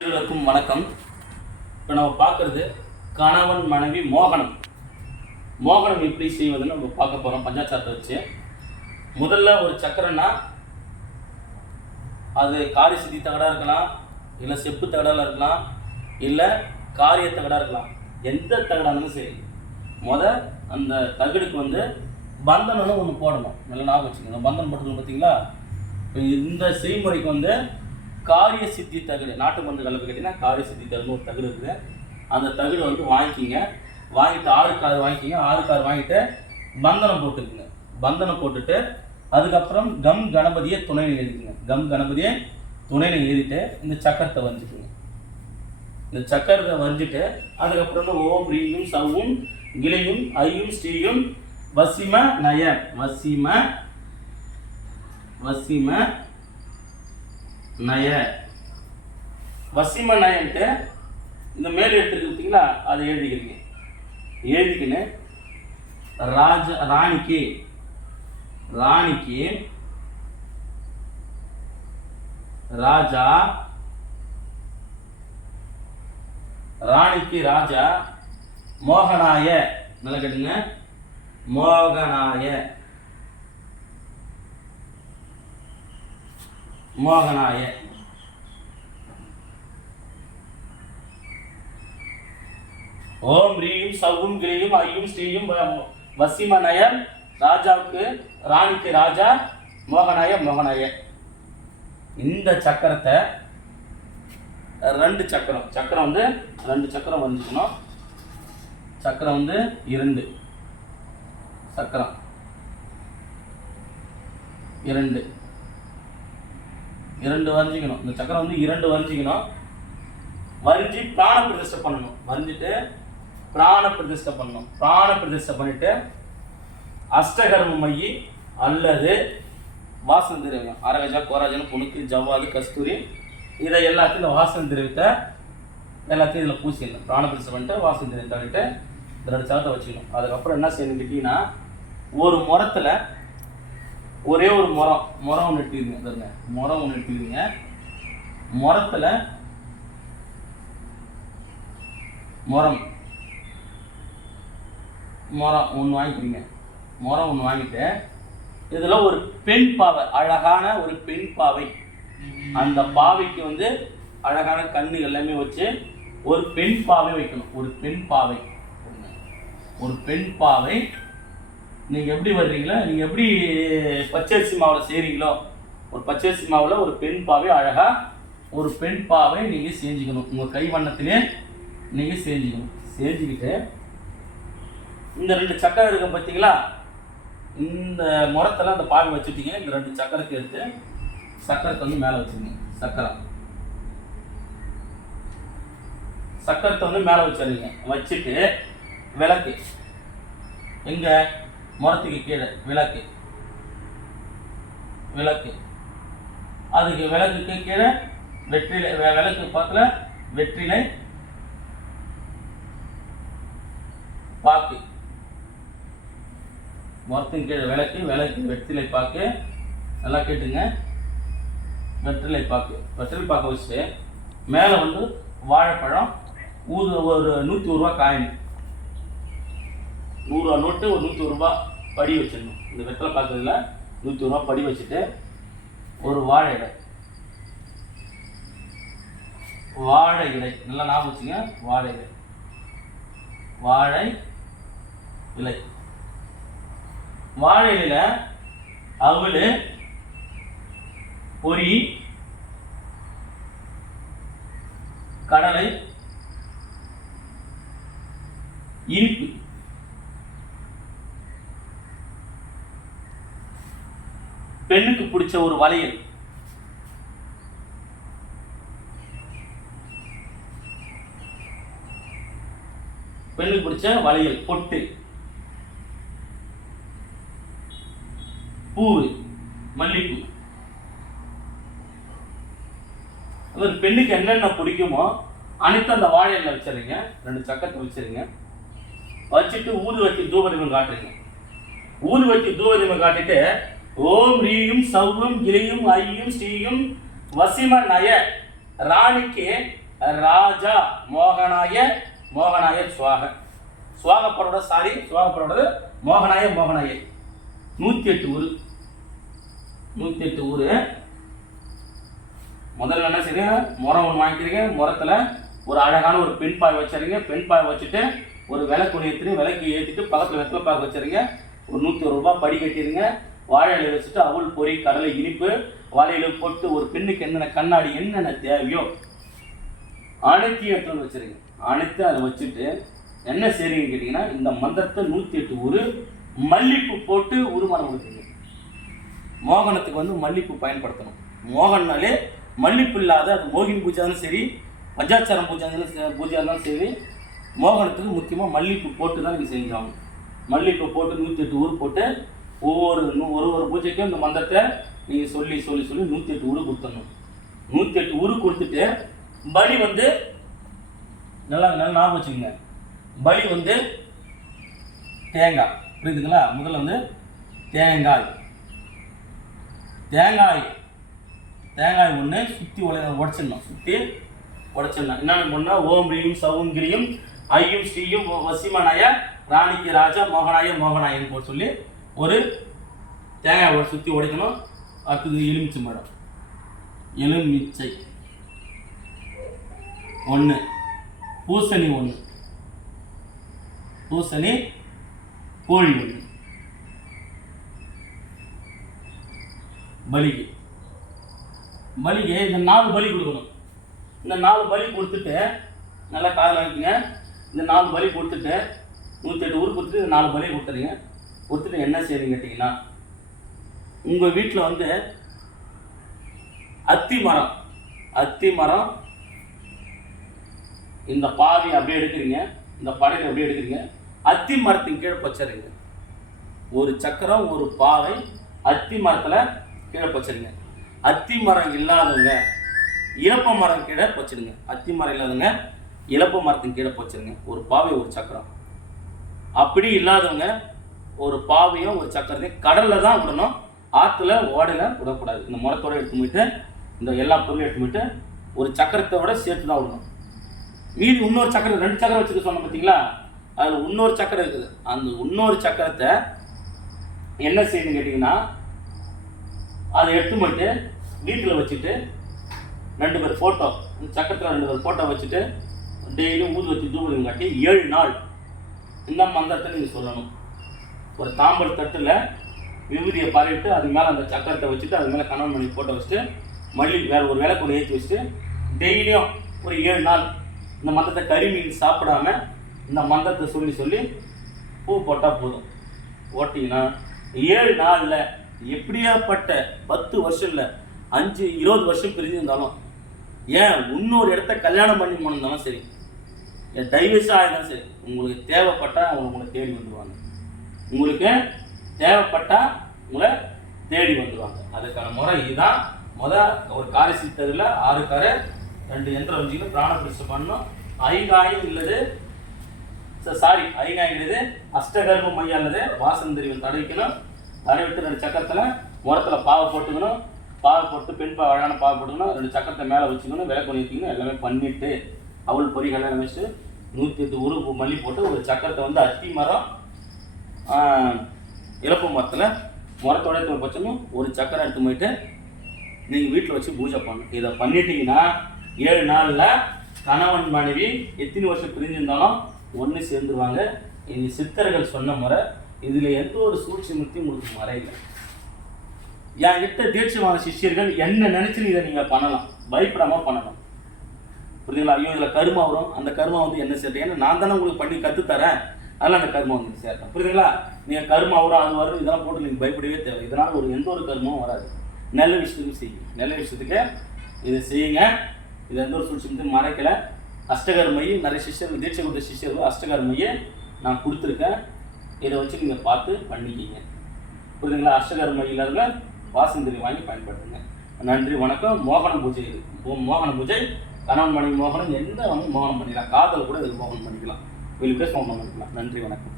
அனைவருக்கும் வணக்கம். இப்போ நம்ம பார்க்குறது கணவன் மனைவி மோகனம். மோகனம் எப்படி செய்வதுன்னு நம்ம பார்க்க போகிறோம் பஞ்சாச்சாரத்தை வச்சு. முதல்ல ஒரு சக்கரைன்னா அது காரி சித்தி தகடாக இருக்கலாம், இல்லை செப்பு தகடாக இருக்கலாம், இல்லை காரிய தகடாக இருக்கலாம். எந்த தகடானாலும் சரி, அந்த தகடுக்கு பந்தனம்னு ஒன்று போடணும். நல்லா ஞாபகம் வச்சுக்கோங்க. பந்தனம் போட்டுக்கணும். பார்த்தீங்களா? இப்போ இந்த செய்முறைக்கு காரிய சித்தி தகடு, நாட்டு மருந்து கலப்பு கேட்டிங்கன்னா காரிய சித்தி தகடுன்னு ஒரு தகடு இருக்குது. அந்த தகடு வாங்கிக்கிங்க. வாங்கிட்டு 6 கார் வாங்கிக்கிங்க. 6 கார் வாங்கிட்டு பந்தனம் போட்டுக்குங்க. பந்தனம் போட்டுட்டு அதுக்கப்புறம் கம் கணபதியை துணையில் எழுதிக்குங்க. கம் கணபதியை துணையில் எழுதிட்டு இந்த சக்கரத்தை வரைஞ்சிக்குங்க. இந்த சக்கரத்தை வரைஞ்சிட்டு அதுக்கப்புறம் ஓம் ரீயும் சவும் கிளையும் ஐயும் ஸ்ரீயும் வசிம நய வசிம வசிம நய வசிம நயன்ட்டு இந்த மேல் எடுத்துருக்கு பார்த்தீங்களா, அதை எழுதிக்கிறீங்க. எழுதிக்கின்னு ராணிக்கு ராஜா, ராணிக்கு ராஜா, மோகனாய, நல்லா கேட்டுங்க, மோகனாய மோகனாய ஓம் ரீயும் சவும் கிளியும் ஐயும் ஸ்ரீயும் வசிமநயம் ராஜாவுக்கு, ராணிக்கு ராஜா, மோகனாய மோகனாய. இந்த சக்கரத்தை 2 சக்கரம் 2 சக்கரம் வந்துக்கணும். சக்கரம் 2 சக்கரம் 2 வரைஞ்சிக்கணும். இந்த சக்கரம் 2 வரைஞ்சிக்கணும். வரைஞ்சி பிராண பிரதிஷ்டை பண்ணணும். வரைஞ்சிட்டு பிராண பிரதிஷ்டை பண்ணணும். பிராண பிரதிஷ்டை பண்ணிட்டு அஷ்டகர்ம மையி அல்லது வாசன திரவியம், அரகஜா, கோராஜன், புணுக்கு, ஜவ்வாது, கஸ்தூரி, இதை எல்லாத்தையும் இந்த வாசன திரவியத்தை எல்லாத்தையும் இதில் பூசிடணும். பிராண பிரதிஷ்டை பண்ணிட்டு வாசன திரவியத்தை தள்ளிட்டு 2 சக்கரத்தை வச்சுக்கணும். அதுக்கப்புறம் என்ன செய்யணும் கேட்டீங்கன்னா, ஒரு முறத்தில் ஒரே ஒரு முறம் ஒன்று எடுத்துக்கிங்க. முறம் ஒன்று எடுத்துக்கிங்க. முறத்தில் முறம் ஒன்று வாங்கிக்கிறீங்க. முறம் ஒன்று வாங்கிட்டு இதில் ஒரு பெண் பாவை, அழகான ஒரு பெண் பாவை, அந்த பாவைக்கு அழகான கண்ணுகள் எல்லாமே வச்சு ஒரு பெண் பாவை வைக்கணும். ஒரு பெண் பாவை நீங்கள் எப்படி வர்றீங்களோ, நீங்கள் எப்படி பச்சரிசி மாவில் செய்கிறீங்களோ, ஒரு பச்சரிசி மாவில் ஒரு பெண் பாவை, அழகாக ஒரு பெண் பாவை நீங்கள் செஞ்சுக்கணும். உங்கள் கை வண்ணத்திலே நீங்கள் செஞ்சுக்கணும். செஞ்சுக்கிட்டு இந்த 2 சக்கரம் இருக்கும் பார்த்தீங்களா, இந்த முறத்தில் அந்த பாவை வச்சுட்டீங்க. இந்த 2 சக்கரத்தை எடுத்து சக்கரத்தை மேலே வச்சுருங்க. சக்கரத்தை மேலே வச்சிருங்க. வச்சுட்டு விளக்கு, எங்க முறத்துக்கு கீழே விளக்கு, அதுக்கு விளக்குக்கு கீழே வெற்றிலை, விளக்கு பக்கத்தில் வெற்றிலை பாக்கு, முறத்துக்கு கீழே விளக்கு வெற்றிலை பாக்கு. நல்லா கேட்டுங்க. வெற்றிலை பாக்கு வச்சுட்டு மேலே வாழைப்பழம், ஒரு 101 ரூபா காயின், 100 ரூபா நோட்டு, ஒரு 101 ரூபா படி வச்சிடணும். இந்த வெற்றிலை பாக்குறதுல 101 ரூபா படி வச்சுட்டு ஒரு வாழை இலை, நல்லா ஞாபகம் வச்சுங்க. வாழை இலையில அவளு, பொரி, கடலை, இனிப்பு, பெண்ணுக்கு பிடிச்ச ஒரு வளையல், பெண்ணுக்கு பிடிச்ச வளையல், பொட்டு, பூ, மல்லிப்பூ, அது பெண்ணுக்கு என்னென்ன பிடிக்குமோ அனைத்து அந்த வாழையில வச்சிருங்க. 2 சக்கரத்தை வச்சிருங்க. வச்சுட்டு ஊதுவத்தி தூபதீபம் காட்டுறீங்க. ஊதுவத்தி தூபதீபம் காட்டிட்டு ஓம் ரீயும் சவ்வும் கிளியும் ஐயும் ஸ்ரீயும் வசிம நய ராணிக்கு ராஜா மோகனாய மோகனாய சுவாக. சுவாகப்படோட சுவாகப்படோட மோகனாய மோகனாய. 108 ஊர். 108 ஊர். முதல்ல என்ன செய்யுங்க, முறம் ஒன்று வாங்கிக்கிறீங்க. முறத்தில் ஒரு அழகான ஒரு பெண் பாய் வச்சுறீங்க. பெண் பாய் வச்சுட்டு ஒரு விளக்கு ஒன்று ஏற்றிட்டு விளக்கு ஏற்றிட்டு பக்கத்தில் வெத்தலை பாக்கு வச்சுருங்க. ஒரு 101 ரூபாய் படி கட்டிடுங்க. வாழை இலை வச்சுட்டு அவள் பொறி கடலை இனிப்பு வாழையில போட்டு ஒரு பெண்ணுக்கு என்னென்ன கண்ணாடி என்னென்ன தேவையோ அனைத்தையும் எடுத்து வச்சுருங்க. அனைத்து அதை வச்சுட்டு என்ன செய்றீங்கன்னு கேட்டிங்கன்னா, இந்த மந்திரத்தை 108 ஊர் மல்லிப்பூ போட்டு உருமாறம் கொடுத்துருங்க. மோகனத்துக்கு வந்து மல்லிப்பூ பயன்படுத்தணும். மோகன்னாலே மல்லிப்பூ இல்லாத அது மோகினி பூஜை இருந்தாலும் சரி, பஞ்சாச்சாரம் பூஜையாக இருந்தாலும் சரி, மோகனத்துக்கு முக்கியமாக மல்லிப்பூ போட்டு தான் நீங்கள் செஞ்சாங்க. மல்லிப்பூ போட்டு 108 ஊர் போட்டு ஒவ்வொரு பூஜைக்கும் இந்த மந்திரத்தை நீங்கள் சொல்லி 108 ஊர் கொடுத்துடணும். 108 ஊர் கொடுத்துட்டு பலி வந்து நல்லா ஞாபகம் வச்சுக்கோங்க. பலி வந்து தேங்காய், புரியுதுங்களா? முதல்ல வந்து தேங்காய் ஒன்று சுற்றி உடச்சிடணும். என்னென்னு பண்ணால் ஓம் ரீம் சவும் கிரியும் ஐயும் ஸ்ரீயும் வசிமனாய ராணிக்கு ராஜா மோகனாய மோகனாயன்னு போட்டு சொல்லி ஒரு தேங்காய் சுற்றி உடைக்கணும். அடுத்தது எலுமிச்சை மரம், எலுமிச்சை 1, பூசணி 1, பூசணி கோழி 1. பலிக்கு இந்த 4 பலி கொடுக்கணும். இந்த 4 பலி கொடுத்துட்டு நல்லா காதில் வைக்குங்க. இந்த 4 பலி கொடுத்துட்டு 108 ஊர் கொடுத்துட்டு 4 பலி கொடுத்துறீங்க. கொடுத்துட்டு என்ன செய்றீங்க கேட்டிங்கன்னா, உங்கள் வீட்டில் வந்து அத்தி மரம் இந்த பாவி அப்படியே எடுக்கிறீங்க. இந்த படையை அப்படியே எடுக்கிறீங்க. அத்தி மரத்தின் கீழே பச்சரிங்க. ஒரு சக்கரம் ஒரு பாவை அத்தி மரத்தில் கீழே பச்சரிங்க. அத்தி மரம் இல்லாதவங்க இலப்ப மரம் கீழே பச்சிடுங்க. அத்தி மரம் இல்லாதவங்க இலப்ப மரத்தின் கீழே பச்சிருங்க. ஒரு பாவை ஒரு சக்கரம். அப்படி இல்லாதவங்க ஒரு பாவையும் ஒரு சக்கரத்தையும் கடலில் தான் விடணும். ஆற்றுல ஓடையில் விடக்கூடாது. இந்த முறத்தோடு எடுத்து போயிட்டு இந்த எல்லா பொருளையும் எடுத்து போயிட்டு ஒரு சக்கரத்தோட சேர்த்து தான் விடணும். மீதி இன்னொரு சக்கரம் 2 சக்கரம் வச்சுக்க சொன்னோம் பார்த்தீங்களா, அதில் இன்னொரு சக்கரம் இருக்குது. அந்த இன்னொரு சக்கரத்தை என்ன செய்யணும்னு கேட்டிங்கன்னா, அதை எடுத்து போயிட்டு வீட்டில் வச்சுட்டு 2 பேர் ஃபோட்டோ, சக்கரத்தில் 2 பேர் ஃபோட்டோ வச்சுட்டு டெய்லியும் ஊது வச்சு தூபம் காட்டி 7 நாள் இந்த மந்திரத்தை நீங்கள் சொல்லணும். ஒரு தாம்பல் தட்டில் விபூதியை பரவிட்டு அது மேலே அந்த சக்கரத்தை வச்சுட்டு அது மேலே கணவன் மணி ஃபோட்டோ வச்சுட்டு வேறு ஒரு விளக்கு ஒன்று ஏற்றி வச்சுட்டு டெய்லியும் ஒரு 7 நாள் இந்த மந்திரத்தை கறி மீன் சாப்பிடாம இந்த மந்திரத்தை சொல்லி பூ போட்டால் போதும். ஓட்டிங்கன்னா 7 நாளில் எப்படியாப்பட்ட 10 வருஷம் இல்லை 5-20 வருஷம் பிரிஞ்சு இருந்தாலும், ஏன் இன்னொரு இடத்த கல்யாணம் பண்ணி போனாலும் சரி, டைவர்ஸாக ஆகினாலும் சரி, உங்களுக்கு தேவைப்பட்டால் அவங்க உங்களை தேடி வந்துடுவாங்க. உங்களுக்கு தேவைப்பட்டால் உங்களை தேடி வந்துடுவாங்க. அதுக்கான முறை இதுதான். ஒரு காரை சித்ததில் 6 காரை 2 யந்திரம் வச்சுக்கிட்டு பிராண பிரதிஷ்டை பண்ணணும். ஐங்காயம் இல்லது அஷ்டகர்ம மையம் அல்லது வாசந்தரிவன் தடவிக்கணும். தடவிட்டு 2 சக்கரத்தில் முறத்தில் பாவை போட்டுக்கணும். பாவை போட்டு பெண் அழகான பாவை போட்டுக்கணும். 2 சக்கரத்தை மேலே வச்சுக்கணும். விளக்கு வச்சுக்கணும். எல்லாமே பண்ணிவிட்டு அவள் பொறிகள் எல்லாம் வச்சுட்டு 108 ஊர் மல்லி போட்டு ஒரு சக்கரத்தை வந்து அத்தி மரம் இலப்பு மரத்தில் முறத்தோட வச்சணும். ஒரு சக்கரம் எடுத்து போயிட்டு நீங்கள் வீட்டில் வச்சு பூஜை பண்ணணும். இதை பண்ணிட்டீங்கன்னா 7 நாளில் கணவன் மனைவி எத்தனை வருஷம் பிரிஞ்சிருந்தாலும் ஒன்று சேர்ந்துருவாங்க. இது சித்தர்கள் சொன்ன முறை. இதில் எந்த ஒரு சூழ்ச்சிமத்தையும் உங்களுக்கு மறையில்லை. என்கிட்ட தீட்சமான சிஷ்யர்கள் என்ன நினைச்சு இதை நீங்கள் பண்ணலாம், பயப்படாமல் பண்ணலாம். புரியுதுங்களா? ஐயோ இதில் கருமா வரும், அந்த கருமா வந்து என்ன சேர்த்து, ஏன்னா நான் தானே உங்களுக்கு பண்ணி கற்றுத்தரேன், அதனால் அந்த கருமா வந்து சேர்த்தேன். புரியுதுங்களா? நீங்கள் கருமா வரும் அது வரும் இதெல்லாம் போட்டு நீங்கள் பயப்படவே தேவை. இதனால் எந்த ஒரு கருமாவும் வராது. நல்ல விஷயத்துக்கும் செய்யுங்க. நல்ல விஷயத்துக்கு இதை செய்யுங்க. இது எந்த ஒரு சூழ்ச்சிமத்தையும் மறைக்கலை. அஷ்டகர்மையை நிறைய சிஷ்யர்கள் தீட்சை கொடுத்த சிஷ்யர்கள் அஷ்டகர்மையை நான் கொடுத்துருக்கேன். இதை வச்சு நீங்கள் பார்த்து பண்ணிக்கிங்க. புரியுதுங்களா? அஷ்டகர்மையில வாசந்தரி வாங்கி பயன்படுத்துங்க. நன்றி, வணக்கம். மோகன பூஜை இது. மோகன பூஜை கணவன் மனைவி மோகனம் எந்த மோகனம் பண்ணிக்கலாம். காதல் கூட இதுக்கு மோகனம் பண்ணிக்கலாம். வெளியே பேச மோகனம் பண்ணிக்கலாம். நன்றி, வணக்கம்.